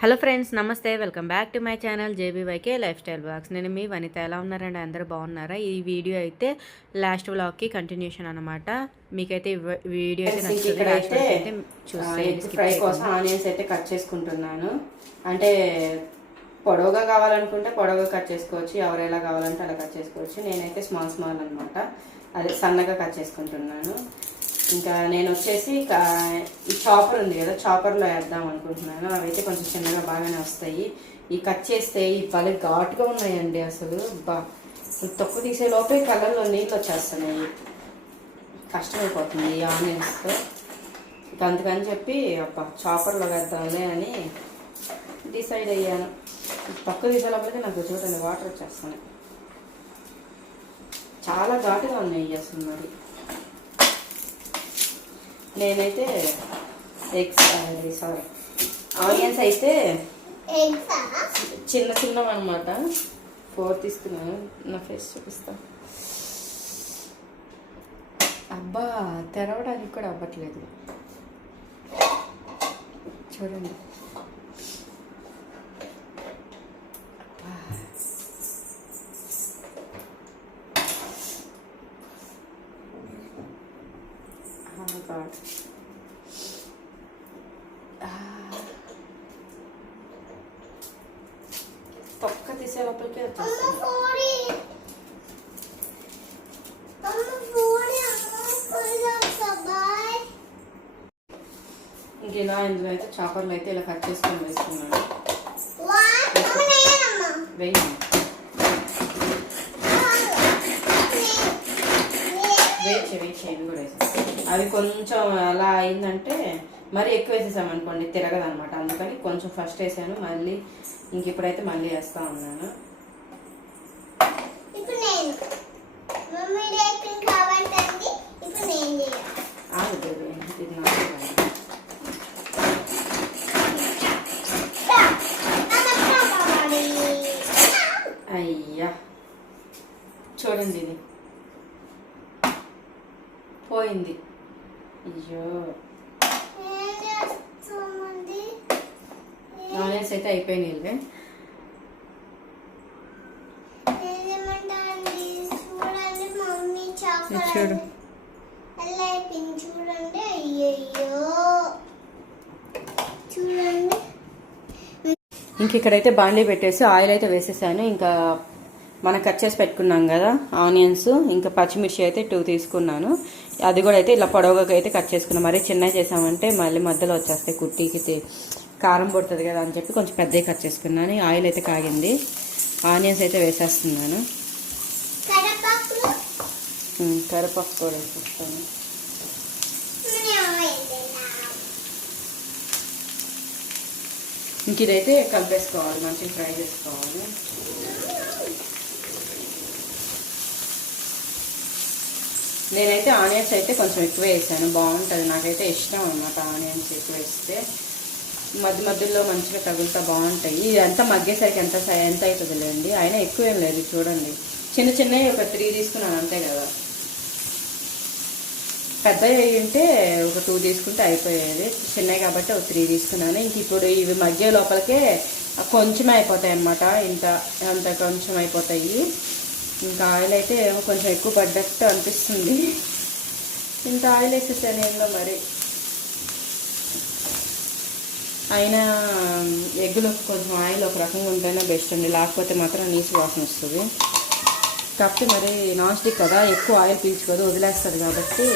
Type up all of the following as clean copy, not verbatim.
Hello friends, నమస్తే. Welcome back to my channel JBYK life style vlogs. నేను మీ వనిత. ఎలా ఉన్నారండి? అందరూ బాగున్నారా? ఈ వీడియో అయితే లాస్ట్ వ్లాగ్కి కంటిన్యూషన్ అనమాట. మీకైతే వీడియో అయితే నచ్చుతుంది. లాస్ట్ వరకు అయితే చూస్తే ఫ్రై కోసం ఆనియన్స్ అయితే కట్ చేసుకుంటున్నాను. అంటే పొడవుగా కావాలనుకుంటే పొడవుగా కట్ చేసుకోవచ్చు, ఎవరు ఎలా కావాలంటే అలా కట్ చేసుకోవచ్చు. నేనైతే స్మాల్ స్మాల్ అనమాట, అదే సన్నగా కట్ చేసుకుంటున్నాను. ఇంకా నేను వచ్చేసి ఈ చాపర్ ఉంది కదా, చాపర్లో వేద్దాం అనుకుంటున్నాను. అవైతే కొంచెం చిన్నగా బాగానే వస్తాయి. ఈ కట్ చేస్తే ఈ భలే ఘాటుగా ఉన్నాయండి. అసలు తొక్కు తీసే లోపే కళ్ళల్లో నీళ్ళు వచ్చేస్తున్నాయి. కష్టమైపోతుంది ఈ ఆనియన్స్తో. ఇక అందుకని చెప్పి చాపర్లో వేద్దాంలే అని డిసైడ్ అయ్యాను. తొక్కు తీసే లోపలికి నాకు చూడండి వాటర్ వచ్చేస్తున్నాయి. చాలా ఘాటుగా ఉన్నాయి అసలు. మరి నేనైతే ఆనియన్స్ అయితే చిన్న చిన్నవి అనమాట 4 తీసుకున్నాను. నా ఫేస్ చూపిస్తా. అబ్బా, తెరవడానికి కూడా అవ్వట్లేదు. చూడండి. తొక్క తీసే లోపలికే వచ్చేస్తుంది. ఇంక ఇలా ఇందులో అయితే చాపర్లు అయితే ఇలా కట్ చేసుకొని వేసుకున్నాను. వేయండి, వెయిట్ చేయి కూడా వేసాను. అవి కొంచెం అలా అయిందంటే మరి ఎక్కువ వేసేసామనుకోండి తిరగదనమాట. అందుకని కొంచెం ఫస్ట్ వేసాను, మళ్ళీ ఇంక ఇప్పుడైతే మళ్ళీ వేస్తా ఉన్నాను. అయ్యా చూడండి, ఇది పోయింది. అయ్యో, ఆనియన్స్ అయితే అయిపోయినాయి. చూడు, ఇంక ఇక్కడైతే బాండీ పెట్టేసి ఆయిల్ అయితే వేసేసాను. ఇంకా మనం కట్ చేసి పెట్టుకున్నాం కదా ఆనియన్స్, ఇంకా పచ్చిమిర్చి అయితే 2 తీసుకున్నాను. అది కూడా అయితే ఇలా పొడవుగా అయితే కట్ చేసుకున్నాం. మరీ చిన్నగా చేసామంటే మళ్ళీ మధ్యలో వచ్చేస్తాయి, కుట్టికి కారం పడుతుంది కదా అని చెప్పి కొంచెం పెద్దగా కట్ చేసుకున్నాను. ఆయిల్ అయితే కాగింది, ఆనియన్స్ అయితే వేసేస్తున్నాను. కరివేపాకు కూడా వేసేస్తాను. ఇంక ఇదైతే కలిపేసుకోవాలి, మంచిగా ఫ్రై చేసుకోవాలి. నేనైతే ఆనియన్స్ అయితే కొంచెం ఎక్కువ వేసాను, బాగుంటుంది. నాకైతే ఇష్టం అనమాట ఆనియన్స్ ఎక్కువ వేస్తే. మధ్యలో మంచిగా తగులుతా బాగుంటాయి. ఇది అంతా మగ్గేసరికి ఎంత అవుతుందిలేండి. అయినా ఎక్కువ ఏం లేదు. చూడండి, చిన్న చిన్నవి ఒక 3 తీసుకున్నాను అంతే కదా. పెద్దవి ఉంటే ఒక 2 తీసుకుంటే అయిపోయేది. చిన్నవి కాబట్టి ఒక 3 తీసుకున్నాను. ఇంక ఇప్పుడు ఇవి మధ్య లోపలికే కొంచెమే అయిపోతాయి అన్నమాట. అంత కొంచెం అయిపోతాయి. ఇంకా ఆయిల్ అయితే కొంచెం ఎక్కువ పడ్డట్టు అనిపిస్తుంది. ఇంత ఆయిల్ వేసేసాను ఇందులో. మరి అయినా ఎగ్గులో కొంచెం ఆయిల్ ఒక రకంగా ఉంటేనే బెస్ట్ అండి, లేకపోతే మాత్రం నీసు వాసన వస్తుంది. కాకపోతే మరి నాన్ స్టిక్ కదా, ఎక్కువ ఆయిల్ పీల్చుకోదు, వదిలేస్తుంది కాబట్టి.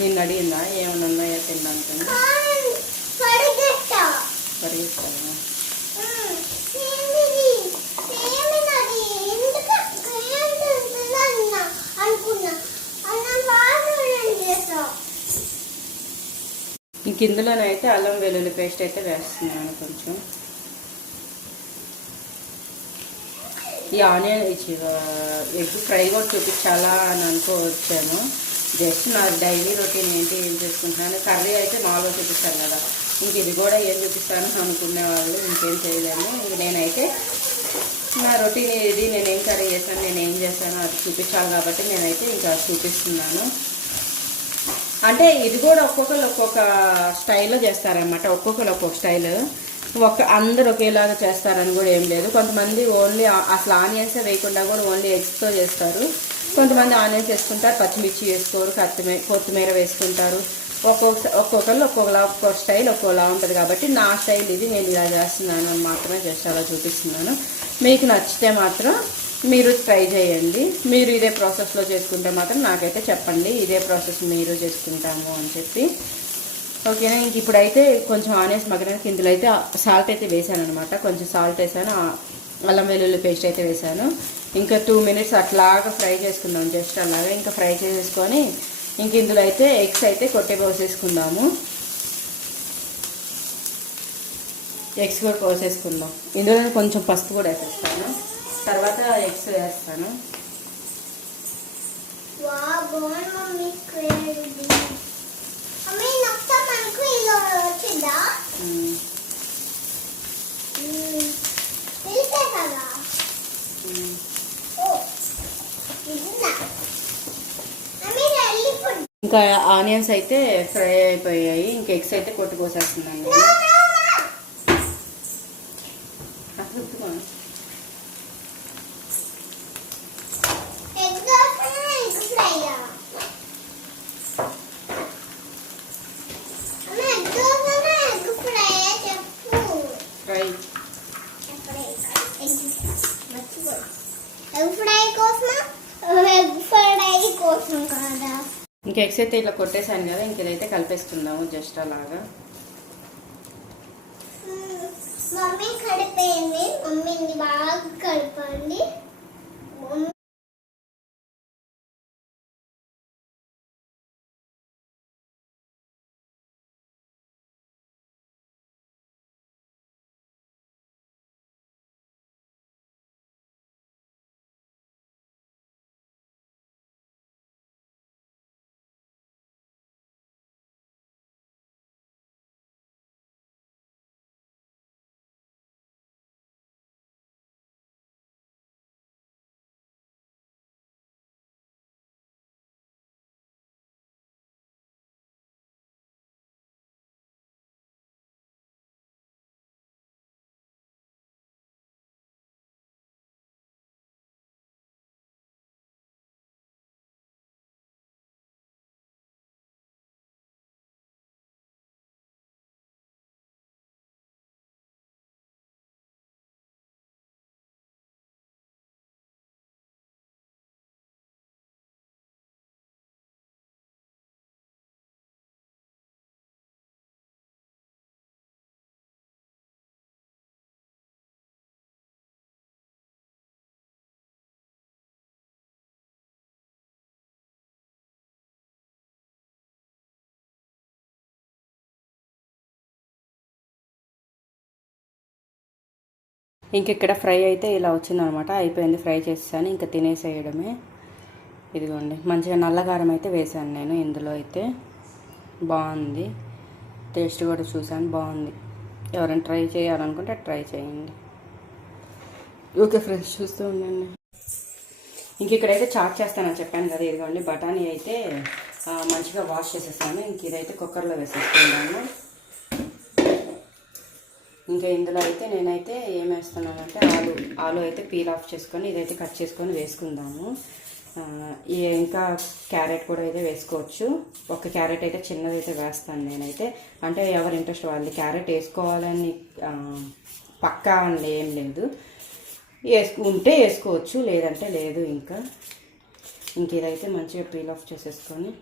నిన్ను అడిగిందా ఏమైనా ఉన్నాయా తినడానికి? పరిగెత్తాను. ఇంక ఇందులోనైతే అల్లం వెల్లుల్లి పేస్ట్ అయితే వేస్తున్నాను కొంచెం. ఈ ఆనియన్ ఎగ్ ఫ్రై కూడా చూపించాలా అని అనుకోవచ్చాను. జస్ట్ నా డైలీ రొటీన్ ఏంటి ఏం చేసుకుంటున్నాను. కర్రీ అయితే మామూలుగా చూపిస్తాను కదా, ఇంక ఇది కూడా ఏం చూపిస్తాను అనుకునే వాళ్ళు ఇంకేం చేయలేము. ఇంక నేనైతే నా రొటీన్ ఇది, నేనేం కర్రీ చేశాను, నేనేం చేశాను అది చూపించాలి కాబట్టి నేనైతే ఇంకా చూపిస్తున్నాను. అంటే ఇది కూడా ఒక్కొక్కరు ఒక్కొక్క స్టైల్లో చేస్తారనమాట, ఒక్కొక్కరు ఒక్కొక్క స్టైల్. అందరు ఒకేలాగా చేస్తారని కూడా ఏం లేదు. కొంతమంది ఓన్లీ అసలు ఆనియన్స్ వేయకుండా కూడా ఓన్లీ ఎగ్స్తో చేస్తారు. కొంతమంది ఆనియన్స్ వేసుకుంటారు, పచ్చిమిర్చి వేసుకోరు, కొత్తిమీర వేసుకుంటారు. ఒక్కొక్కరు ఒక్కొక్క స్టైల్ ఒక్కోలా ఉంటుంది కాబట్టి నా స్టైల్ ఇది, నేను ఇలా చేస్తున్నాను అని మాత్రమే జస్ట్ అలా చూపిస్తున్నాను. మీకు నచ్చితే మాత్రం మీరు ట్రై చేయండి. మీరు ఇదే ప్రాసెస్లో చేసుకుంటే మాత్రం నాకైతే చెప్పండి, ఇదే ప్రాసెస్ మీరు చేసుకుంటాము అని చెప్పి. ఓకేనా. ఇంక ఇప్పుడైతే కొంచెం ఆనియన్స్ మగ్గడానికి ఇందులో అయితే సాల్ట్ అయితే వేసాను అనమాట. కొంచెం సాల్ట్ వేసాను, అల్లం వెల్లుల్లి పేస్ట్ అయితే వేసాను. ఇంకా 2 minutes అట్లాగా ఫ్రై చేసుకుందాం, జస్ట్ అలాగా. ఇంకా ఫ్రై చేసేసుకొని ఇంక ఇందులో అయితే ఎగ్స్ అయితే పోసేసుకుందాము. ఎగ్స్ కూడా పోసేసుకుందాం. ఇందులో కొంచెం పసుపు కూడా వేసేస్తాను, తర్వాత ఎగ్స్ వేస్తాను. ఇంకా ఆనియన్స్ అయితే ఫ్రై అయిపోయాయి. ఇంకా ఎగ్స్ అయితే కొట్టుకోసేస్తున్నాను. ఇంకా ఎగ్స్ అయితే ఇట్లా కొట్టేసాను కదా, ఇంక ఇదైతే కలిపేసుకుందాము జస్ట్ అలాగా. మమ్మీ కలిపేయండి, మమ్మీని బాగా కలపండి. ఇంక ఇక్కడ ఫ్రై అయితే ఇలా వచ్చిందనమాట, అయిపోయింది. ఫ్రై చేసేసాను, ఇంకా తినేసేయడమే. ఇదిగోండి, మంచిగా నల్లగారం అయితే వేసాను నేను ఇందులో. అయితే బాగుంది, టేస్ట్ కూడా చూసాను, బాగుంది. ఎవరైనా ట్రై చేయాలనుకుంటే ట్రై చేయండి. ఓకే ఫ్రెండ్స్, చూస్తూ ఉండండి. ఇంక ఇక్కడైతే చాట్ చేస్తానని చెప్పాను కదా, ఇదిగోండి బఠానీ అయితే మంచిగా వాష్ చేసేసాను. ఇంక ఇదైతే కుక్కర్లో వేసేసుకున్నాను. ఇంకా ఇందులో అయితే నేనైతే ఏం వేస్తున్నానంటే ఆలు అయితే పీల్ ఆఫ్ చేసుకొని ఇదైతే కట్ చేసుకొని వేసుకుందాము. ఇంకా క్యారెట్ కూడా అయితే వేసుకోవచ్చు. ఒక క్యారెట్ అయితే చిన్నదైతే వేస్తాను నేనైతే. అంటే ఎవరి ఇంట్రెస్ట్ వాళ్ళది, క్యారెట్ వేసుకోవాలని పక్కా అని ఏం లేదు, ఉంటే వేసుకోవచ్చు, లేదంటే లేదు. ఇంక ఇదైతే మంచిగా పీల్ ఆఫ్ చేసేసుకొని,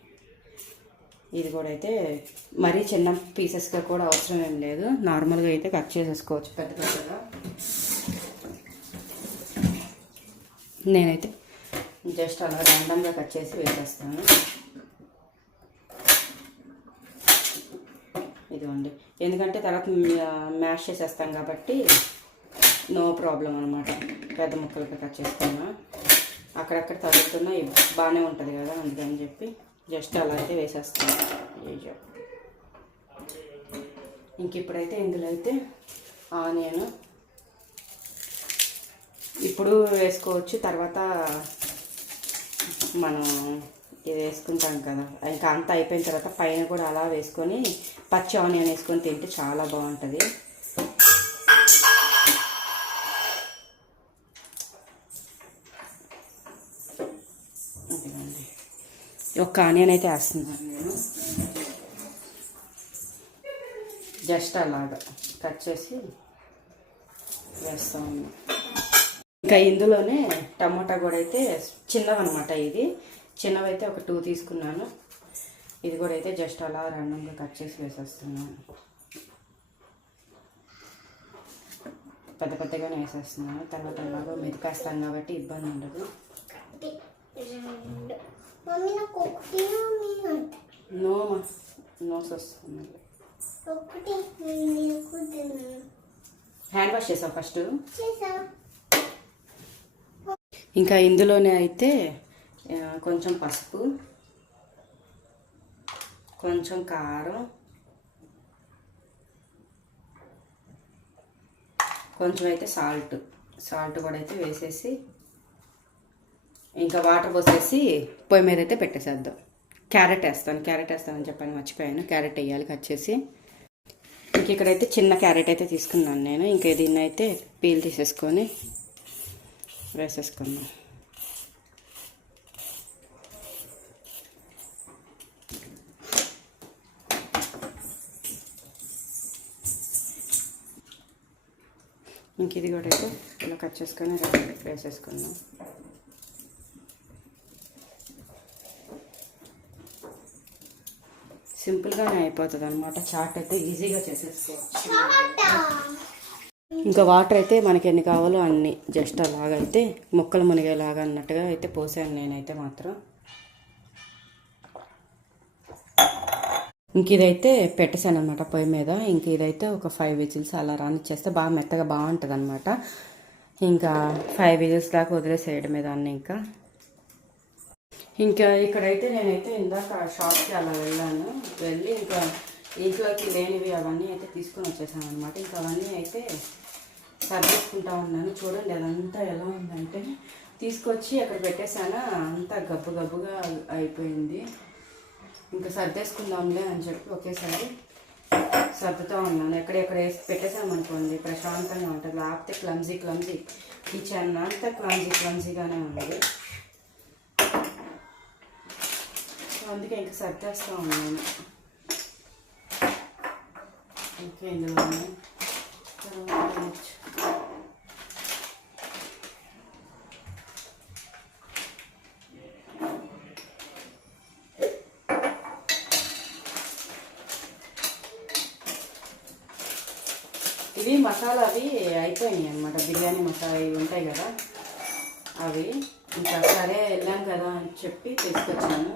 ఇది కూడా అయితే మరీ చిన్న పీసెస్గా కూడా అవసరం ఏం లేదు, నార్మల్గా అయితే కట్ చేసేసుకోవచ్చు పెద్ద పెద్దగా. నేనైతే జస్ట్ అలా ర్యాండమ్గా కట్ చేసి వేసేస్తాను. ఇదిగోండి, ఎందుకంటే తర్వాత మ్యాష్ చేసేస్తాం కాబట్టి నో ప్రాబ్లం అనమాట. పెద్ద ముక్కలుగా కట్ చేసుకున్నా అక్కడక్కడ తగులుతున్నా బాగానే ఉంటుంది కదా, అందుకని చెప్పి జస్ట్ అలా అయితే వేసేస్తాను. ఇంక ఇప్పుడైతే ఇందులో అయితే ఆనియన్, ఇప్పుడు వేసుకోవచ్చు, తర్వాత మనం ఇది వేసుకుంటాం కదా, ఇంకా అంతా అయిపోయిన తర్వాత పైన కూడా అలా వేసుకొని పచ్చి ఆనియన్ వేసుకొని తింటే చాలా బాగుంటుంది. ఒక ఆనియన్ అయితే వేస్తున్నాను నేను, జస్ట్ అలాగా కట్ చేసి వేస్తా ఉన్నాను. ఇంకా ఇందులోనే టమాటా కూడా అయితే చిన్నవన్నమాట, ఇది చిన్నవైతే ఒక 2 తీసుకున్నాను. ఇది కూడా అయితే జస్ట్ అలా ర్యాండమ్గా కట్ చేసి వేసేస్తున్నాను. పెద్ద పెద్దగానే వేసేస్తున్నాను, తర్వాత ఎలాగో మెతికేస్తాం కాబట్టి ఇబ్బంది ఉండదు. నో నోస్ వస్తుంది. హ్యాండ్ వాష్ చేసావు ఫస్ట్? ఇంకా ఇందులోనే అయితే కొంచెం పసుపు, కొంచెం కారం, కొంచెం అయితే సాల్ట్ కూడా అయితే వేసేసి ఇంకా వాటర్ పోసేసి పొయ్యి మీద అయితే పెట్టేసేద్దాం. క్యారెట్ వేస్తానని చెప్పాను, మర్చిపోయాను. క్యారెట్ వేయాలి కట్ చేసి. ఇంక ఇక్కడైతే చిన్న క్యారెట్ అయితే తీసుకున్నాను నేను. ఇంకా దీన్ని అయితే పీల్ తీసేసుకొని వేసేసుకుందాం. ఇంక ఇది కూడా అయితే ఇలా కట్ చేసుకొని వేసేసుకుందాం. సింపుల్గానే అయిపోతుంది అనమాట. చాట్ అయితే ఈజీగా చేసేసుకోవచ్చు. ఇంకా వాటర్ అయితే మనకి ఎన్ని కావాలో అన్ని జస్ట్ అలాగైతే ముక్కలు మునిగేలాగా అన్నట్టుగా అయితే పోసాను నేనైతే మాత్రం. ఇంక ఇదైతే పెట్టేశాను అనమాట పొయ్యి మీద. ఇంక ఇదైతే ఒక 5 విజిల్స్ అలా రానిచ్చేస్తే బాగా మెత్తగా బాగుంటుంది అనమాట. ఇంకా 5 విజిల్స్ దాకా వదిలేసేయడం మీద అన్నీ. ఇంకా ఇక్కడైతే నేనైతే ఇందాక షాప్కి అలా వెళ్ళి ఇంకా ఇంట్లోకి లేనివి అవన్నీ అయితే తీసుకొని వచ్చేసాను అనమాట. ఇంకా అవన్నీ అయితే సర్దేసుకుంటా ఉన్నాను. చూడండి అదంతా ఎలా ఉందంటే, తీసుకొచ్చి అక్కడ పెట్టేసానా, అంతా గబ్బుగా అయిపోయింది. ఇంకా సర్దేసుకుందాంలే అని చెప్పి ఒకేసారి సర్దుతూ ఉన్నాను. ఎక్కడెక్కడ వేసి పెట్టేసామనుకోండి ప్రశాంతంగా ఉంటుంది. లేకపోతే క్లమ్జీ కిచెన్ అంతా క్లమ్జీగానే ఉంది. అందుకే ఇంకా సర్దేస్తూ ఉన్నాను. ఇంకా ఇందులో ఇవి మసాలా అవి అయిపోయినాయి అనమాట. బిర్యానీ మసాలా ఇవి ఉంటాయి కదా అవి. ఇంకా సరే వెళ్ళాం కదా అని చెప్పి తీసుకొచ్చాను.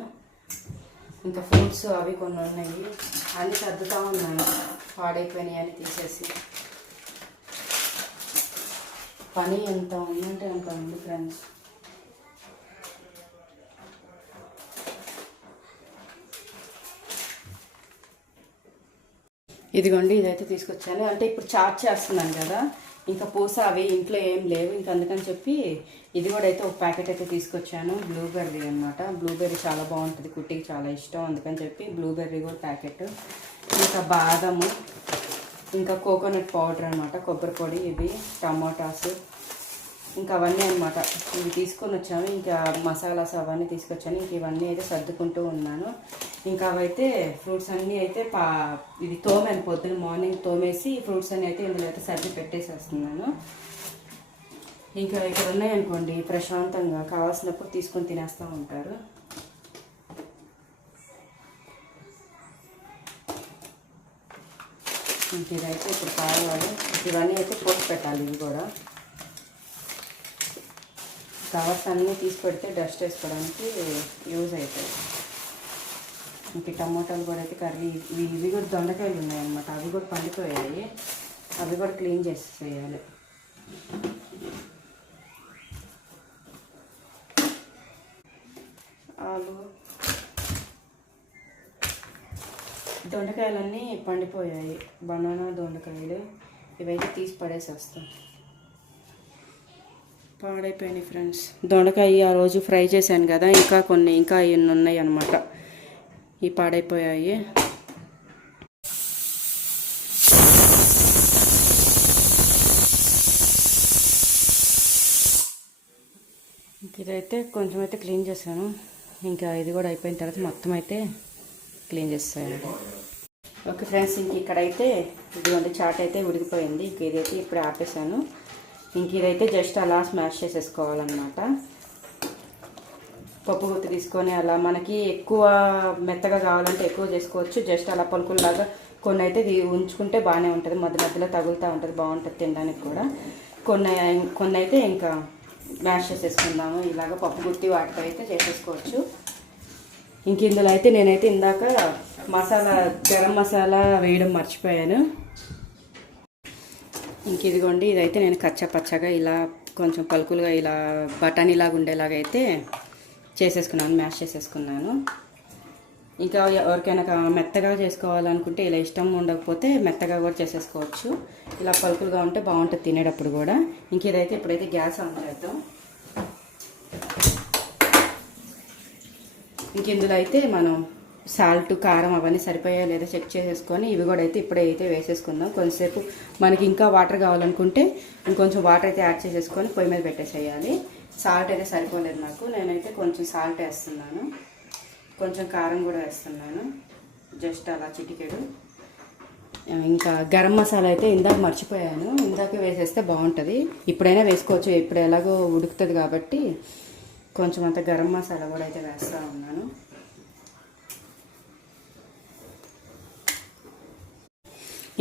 ఇంకా ఫ్రూట్స్ అవి కొన్ని ఉన్నాయి, అన్నీ సర్దుతూ ఉన్నాను. పాడైపోయినాయి అని తీసేసి. పని ఎంత ఉందంటే అంత ఉంది ఫ్రెండ్స్. ఇదిగోండి ఇదైతే తీసుకొచ్చాను. అంటే ఇప్పుడు చాట్ చేస్తున్నాను కదా, ఇంకా పూస అవి ఇంట్లో ఏం లేవు. ఇంకా అందుకని చెప్పి ఇది కూడా అయితే ఒక ప్యాకెట్ అయితే తీసుకొచ్చాను. బ్లూబెర్రీ అనమాట. బ్లూబెర్రీ చాలా బాగుంటుంది, కుట్టికి చాలా ఇష్టం. అందుకని చెప్పి బ్లూబెర్రీ కూడా ప్యాకెట్. ఇంకా బాదము, ఇంకా కోకోనట్ పౌడర్ అనమాట, కొబ్బరి పొడి, ఇవి టమాటాస్, ఇంకా అవన్నీ అనమాట. ఇవి తీసుకొని వచ్చాను. ఇంకా మసాలాస్ అవన్నీ తీసుకొచ్చాను. ఇంక ఇవన్నీ అయితే సర్దుకుంటూ ఉన్నాను. ఇంకా అవైతే ఫ్రూట్స్ అన్నీ అయితే ఇది తోమాను, పొద్దున్న మార్నింగ్ తోమేసి ఫ్రూట్స్ అన్నీ అయితే ఇందులో అయితే సర్ది పెట్టేసేస్తున్నాను. ఇంకా ఇక్కడ ఉన్నాయనుకోండి ప్రశాంతంగా కావాల్సినప్పుడు తీసుకొని తినేస్తూ ఉంటారు. ఇంక ఇదైతే ఇప్పుడు కావాలి. ఇవన్నీ అయితే పోసి పెట్టాలి. ఇవి కూడా కవర్స్ అన్నీ తీసి పెడితే డస్ట్ వేసుకోవడానికి యూజ్ అవుతాయి. ఇంక టమాటాలు కూడా అయితే కర్రీ, ఇవి కూడా దొండకాయలు ఉన్నాయన్నమాట. అవి కూడా పండిపోయాయి, అవి కూడా క్లీన్ చేసేయాలి. ఆలు, దొండకాయలన్నీ పండిపోయాయి, బనానా దొండకాయలు. ఇవైతే తీసి పడేసేస్తాం. పాడైపోయినాయి ఫ్రెండ్స్. దొండకాయ ఆ రోజు ఫ్రై చేశాను కదా, ఇంకా ఇన్ని ఉన్నాయి అన్నమాట. ఈ పాడైపోయాయి. ఇదైతే కొంచెం అయితే క్లీన్ చేశాను. ఇంకా ఇది కూడా అయిపోయిన తర్వాత మొత్తం అయితే క్లీన్ చేస్తాను. ఓకే ఫ్రెండ్స్, ఇంక ఇక్కడైతే ఇదిగోండి చాట్ అయితే ఉడికిపోయింది. ఇంక ఇదైతే ఇప్పుడు ఆపేసాను. ఇంక ఇదైతే జస్ట్ అలా స్మాష్ చేసేసుకోవాలన్నమాట. పప్పు గుత్తి తీసుకొని అలా మనకి ఎక్కువ మెత్తగా కావాలంటే ఎక్కువ చేసుకోవచ్చు. జస్ట్ అలా పలుకుల్లాగా కొన్ని అయితే ఉంచుకుంటే బాగానే ఉంటుంది. మధ్య మధ్యలో తగులుతూ ఉంటుంది, బాగుంటుంది తినడానికి కూడా. కొన్ని అయితే ఇంకా మ్యాష్ చేసేసుకుందాము. ఇలాగ పప్పు గుత్తి వాటితో అయితే చేసేసుకోవచ్చు. ఇంక ఇందులో అయితే నేనైతే ఇందాక గరం మసాలా వేయడం మర్చిపోయాను. ఇంక ఇదిగోండి, ఇదైతే నేను కచ్చపచ్చగా ఇలా కొంచెం పలుకులుగా ఇలా బఠానీలాగా ఉండేలాగా అయితే చేసేసుకున్నాను, మ్యాష్ చేసేసుకున్నాను. ఇంకా ఎవరికైనా మెత్తగా చేసుకోవాలనుకుంటే ఇలా ఇష్టం ఉండకపోతే మెత్తగా కూడా చేసేసుకోవచ్చు. ఇలా పలుకులుగా ఉంటే బాగుంటుంది తినేటప్పుడు కూడా. ఇంక ఇదైతే ఇప్పుడైతే గ్యాస్ ఆన్ చేద్దాం. ఇంక ఇందులో అయితే మనం సాల్ట్, కారం అవన్నీ సరిపోయా లేదా చెక్ చేసేసుకొని ఇవి కూడా అయితే ఇప్పుడైతే వేసేసుకుందాం. కొంచెంసేపు మనకి ఇంకా వాటర్ కావాలనుకుంటే ఇంకొంచెం వాటర్ అయితే యాడ్ చేసేసుకొని పొయ్యి మీద పెట్టేసేయాలి. సాల్ట్ అయితే సరిపోలేదు నాకు, నేనైతే కొంచెం సాల్ట్ వేస్తున్నాను, కొంచెం కారం కూడా వేస్తున్నాను, జస్ట్ అలా చిటికెడు. ఇంకా గరం మసాలా అయితే ఇందాక మర్చిపోయాను, ఇందాక వేసేస్తే బాగుంటుంది. ఇప్పుడైనా వేసుకోవచ్చు, ఇప్పుడు ఎలాగో ఉడుకుతుంది కాబట్టి కొంచెం అంత గరం మసాలా కూడా అయితే వేస్తూ ఉన్నాను.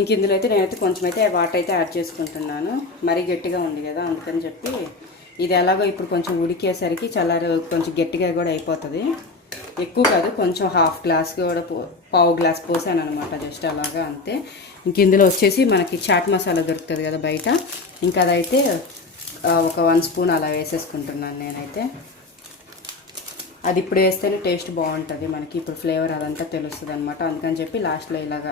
ఇంక ఇందులో అయితే నేనైతే కొంచెం అయితే వాటర్ అయితే యాడ్ చేసుకుంటున్నాను. మరీ గట్టిగా ఉంది కదా, అందుకని చెప్పి ఇది ఎలాగో ఇప్పుడు కొంచెం ఉడికేసరికి చల్లారి కొంచెం గట్టిగా కూడా అయిపోతుంది. ఎక్కువ కాదు, కొంచెం హాఫ్ గ్లాస్ కూడా పావు గ్లాస్ పోసాను అనమాట, జస్ట్ అలాగా అంతే. ఇంక ఇందులో వచ్చేసి మనకి చాట్ మసాలా దొరుకుతుంది కదా బయట, ఇంకా అదైతే ఒక 1 స్పూన్ అలా వేసేసుకుంటున్నాను నేనైతే. అది ఇప్పుడు వేస్తేనే టేస్ట్ బాగుంటుంది మనకి, ఇప్పుడు ఫ్లేవర్ అదంతా తెలుస్తుంది అనమాట. అందుకని చెప్పి లాస్ట్లో ఇలాగా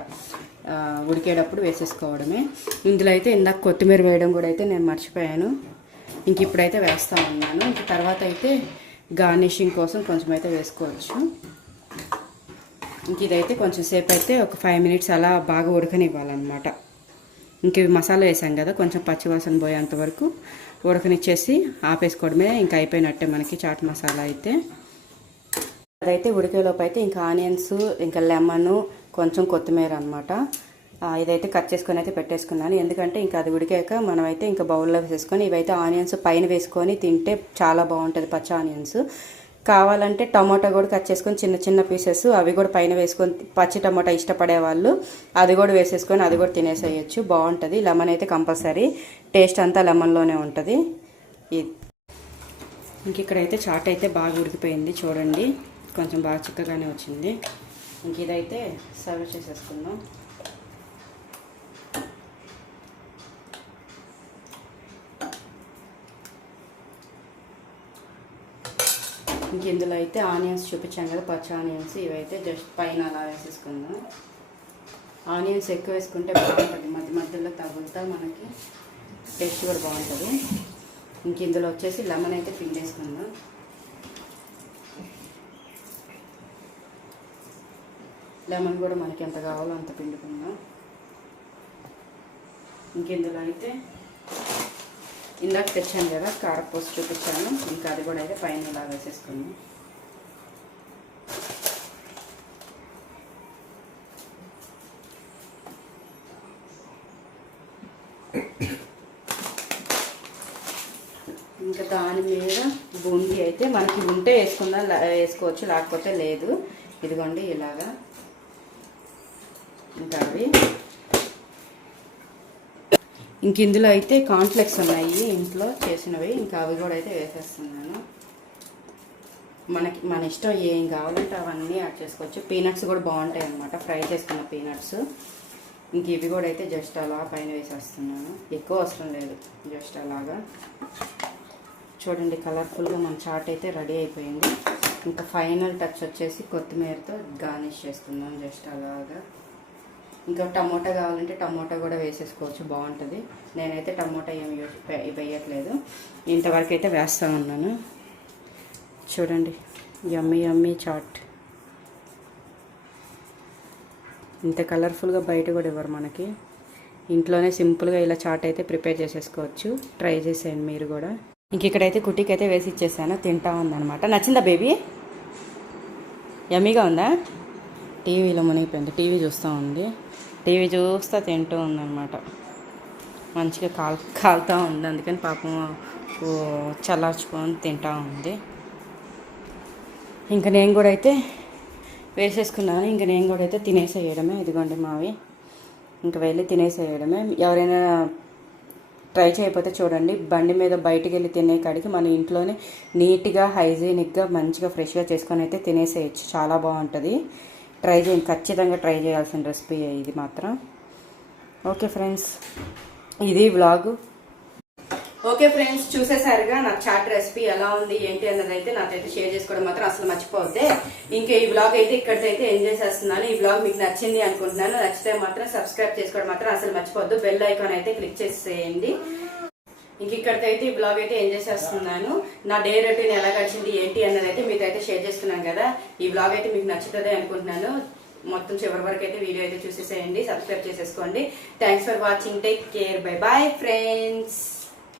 ఉడికేటప్పుడు వేసేసుకోవడమే. ఇందులో అయితే ఇందాక కొత్తిమీర వేయడం కూడా అయితే నేను మర్చిపోయాను, ఇంక ఇప్పుడైతే వేస్తూ ఉన్నాను. ఇంక తర్వాత అయితే గార్నిషింగ్ కోసం కొంచెం అయితే వేసుకోవచ్చు. ఇంక ఇదైతే కొంచెం సేపు అయితే ఒక 5 మినిట్స్ అలా బాగా ఉడకనివ్వాలన్నమాట. ఇంక ఇవి మసాలా వేసాం కదా, కొంచెం పచ్చివాసన పోయేంత వరకు ఉడకనిచ్చేసి ఆపేసుకోవడమే, ఇంకా అయిపోయినట్టే మనకి చాట్ మసాలా అయితే. అదైతే ఉడికేలోపు అయితే ఇంకా ఆనియన్స్, ఇంకా లెమన్, కొంచెం కొత్తిమీర అనమాట. ఇదైతే కట్ చేసుకొని అయితే పెట్టేసుకున్నాను, ఎందుకంటే ఇంకా అది ఉడికాక మనమైతే ఇంకా బౌల్లో వేసేసుకొని ఇవైతే ఆనియన్స్ పైన వేసుకొని తింటే చాలా బాగుంటుంది, పచ్చి ఆనియన్స్. కావాలంటే టమాటో కూడా కట్ చేసుకొని చిన్న చిన్న పీసెస్ అవి కూడా పైన వేసుకొని, పచ్చి టమాటా ఇష్టపడే వాళ్ళు అది కూడా వేసేసుకొని అది కూడా తినేసేయచ్చు, బాగుంటుంది. లెమన్ అయితే కంపల్సరీ, టేస్ట్ అంతా లెమన్లోనే ఉంటుంది. ఇంక ఇక్కడైతే చాట్ అయితే బాగా ఉడికిపోయింది చూడండి, కొంచెం బాగా చిక్కగానే వచ్చింది. ఇంక ఇదైతే సర్వ్ చేసేసుకుందాం. ఇంక ఇందులో అయితే ఆనియన్స్ చూపించాను కదా, పచ్చి ఆనియన్స్, ఇవైతే జస్ట్ పైన అలా వేసేసుకుందాం. ఆనియన్స్ ఎక్కువ వేసుకుంటే బాగుంటుంది, మధ్య మధ్యలో తగులుతా మనకి టేస్ట్ కూడా బాగుంటుంది. ఇంక ఇందులో వచ్చేసి లెమన్ అయితే పిండేసుకుందాం. లెమన్ కూడా మనకి ఎంత కావాలో అంత పిండుకుందాం. ఇంక ఇందులో అయితే ఇందాక తెచ్చాను కదా కారపూస చూపించాను, ఇంకా అది కూడా అయితే పైన ఇలా వేసేసుకుందాం. ఇంకా దాని మీద బూందీ అయితే మనకి ఉంటే వేసుకోవచ్చు, లేకపోతే లేదు. ఇదిగోండి ఇలాగా. ఇంకా అవి ఇంక ఇందులో అయితే కాన్ఫ్లెక్స్ ఉన్నాయి ఇంట్లో చేసినవి, ఇంకా అవి కూడా అయితే వేసేస్తున్నాను. మన ఇష్టం ఏం కావాలంటే అవన్నీ యాడ్ చేసుకోవచ్చు. పీనట్స్ కూడా బాగుంటాయి అన్నమాట, ఫ్రై చేసుకున్న పీనట్స్. ఇంక ఇవి కూడా అయితే జస్ట్ అలా పైన వేసేస్తున్నాను, ఎక్కువ అవసరం లేదు, జస్ట్ అలాగా. చూడండి కలర్ఫుల్గా మన చాట్ అయితే రెడీ అయిపోయింది. ఇంకా ఫైనల్ టచ్ వచ్చేసి కొత్తిమీరతో గార్నిష్ చేసుకుందాం, జస్ట్ అలాగా. ఇంకా టమోటా కావాలంటే టమోటా కూడా వేసేసుకోవచ్చు, బాగుంటుంది. నేనైతే టమోటా ఏమి వేయట్లేదు, ఇంతవరకు అయితే వేస్తూ ఉన్నాను. చూడండి, యమ్మీ యమ్మీ చాట్. ఇంత కలర్ఫుల్గా బయట కూడా ఇవ్వరు మనకి, ఇంట్లోనే సింపుల్గా ఇలా చాట్ అయితే ప్రిపేర్ చేసేసుకోవచ్చు. ట్రై చేసేయండి మీరు కూడా. ఇంక ఇక్కడైతే కుట్టికి అయితే వేసి ఇచ్చేసాను, తింటా ఉందన్నమాట. నచ్చిందా బేబీ? యమ్మీగా ఉందా? టీవీలో మునిగిపోయింది, టీవీ చూస్తూ ఉంది, టీవీ చూస్తూ తింటూ ఉందన్నమాట. మంచిగా కాలుతూ ఉంది, అందుకని పాపం చల్లార్చుకొని తింటూ ఉంది. ఇంకా నేను కూడా అయితే వేసేసుకున్నాను, ఇంకా నేను కూడా అయితే తినేసేయడమే. ఇదిగోండి మావి, ఇంకా వెళ్ళి తినేసేయడమే. ఎవరైనా ట్రై చేయకపోతే చూడండి, బండి మీద బయటికి వెళ్ళి తినే కాడికి మన ఇంట్లోనే నీట్గా హైజీనిక్గా మంచిగా ఫ్రెష్గా చేసుకొని అయితే తినేసేయచ్చు, చాలా బాగుంటుంది. ట్రై చేయండి, ఖచ్చితంగా ట్రై చేయాల్సిన రెసిపీ ఇది మాత్రం. ఓకే ఫ్రెండ్స్, ఇది వ్లాగు. ఓకే ఫ్రెండ్స్, చూసేసారుగా నా చాట్ రెసిపీ ఎలా ఉంది ఏంటి అన్నది అయితే నాకైతే షేర్ చేసుకోవడం మాత్రం అసలు మర్చిపోవద్దే. ఇంకా ఈ వ్లాగ్ అయితే ఇక్కడికైతే ఎంజాయ్ చేస్తున్నాను. ఈ వ్లాగ్ మీకు నచ్చింది అనుకుంటున్నాను. నచ్చితే మాత్రం సబ్స్క్రైబ్ చేసుకోవడం మాత్రం అసలు మర్చిపోవద్దు. బెల్ ఐకాన్ అయితే క్లిక్ చేసేయండి. ఇంక ఇక్కడికైతే ఈ బ్లాగ్ అయితే ఎంజాయ్ చేస్తున్నాను. నా డే రొటీన్ ఎలా గడిచింది ఏంటి అన్నది అయితే మీతో అయితే షేర్ చేసుకున్నాను కదా. ఈ బ్లాగ్ అయితే మీకు నచ్చుతుంది అనుకుంటున్నాను. మొత్తం చివరి వరకు అయితే వీడియో అయితే చూసేసేయండి, సబ్స్క్రైబ్ చేసేసుకోండి. Thanks for watching, take care, bye bye friends.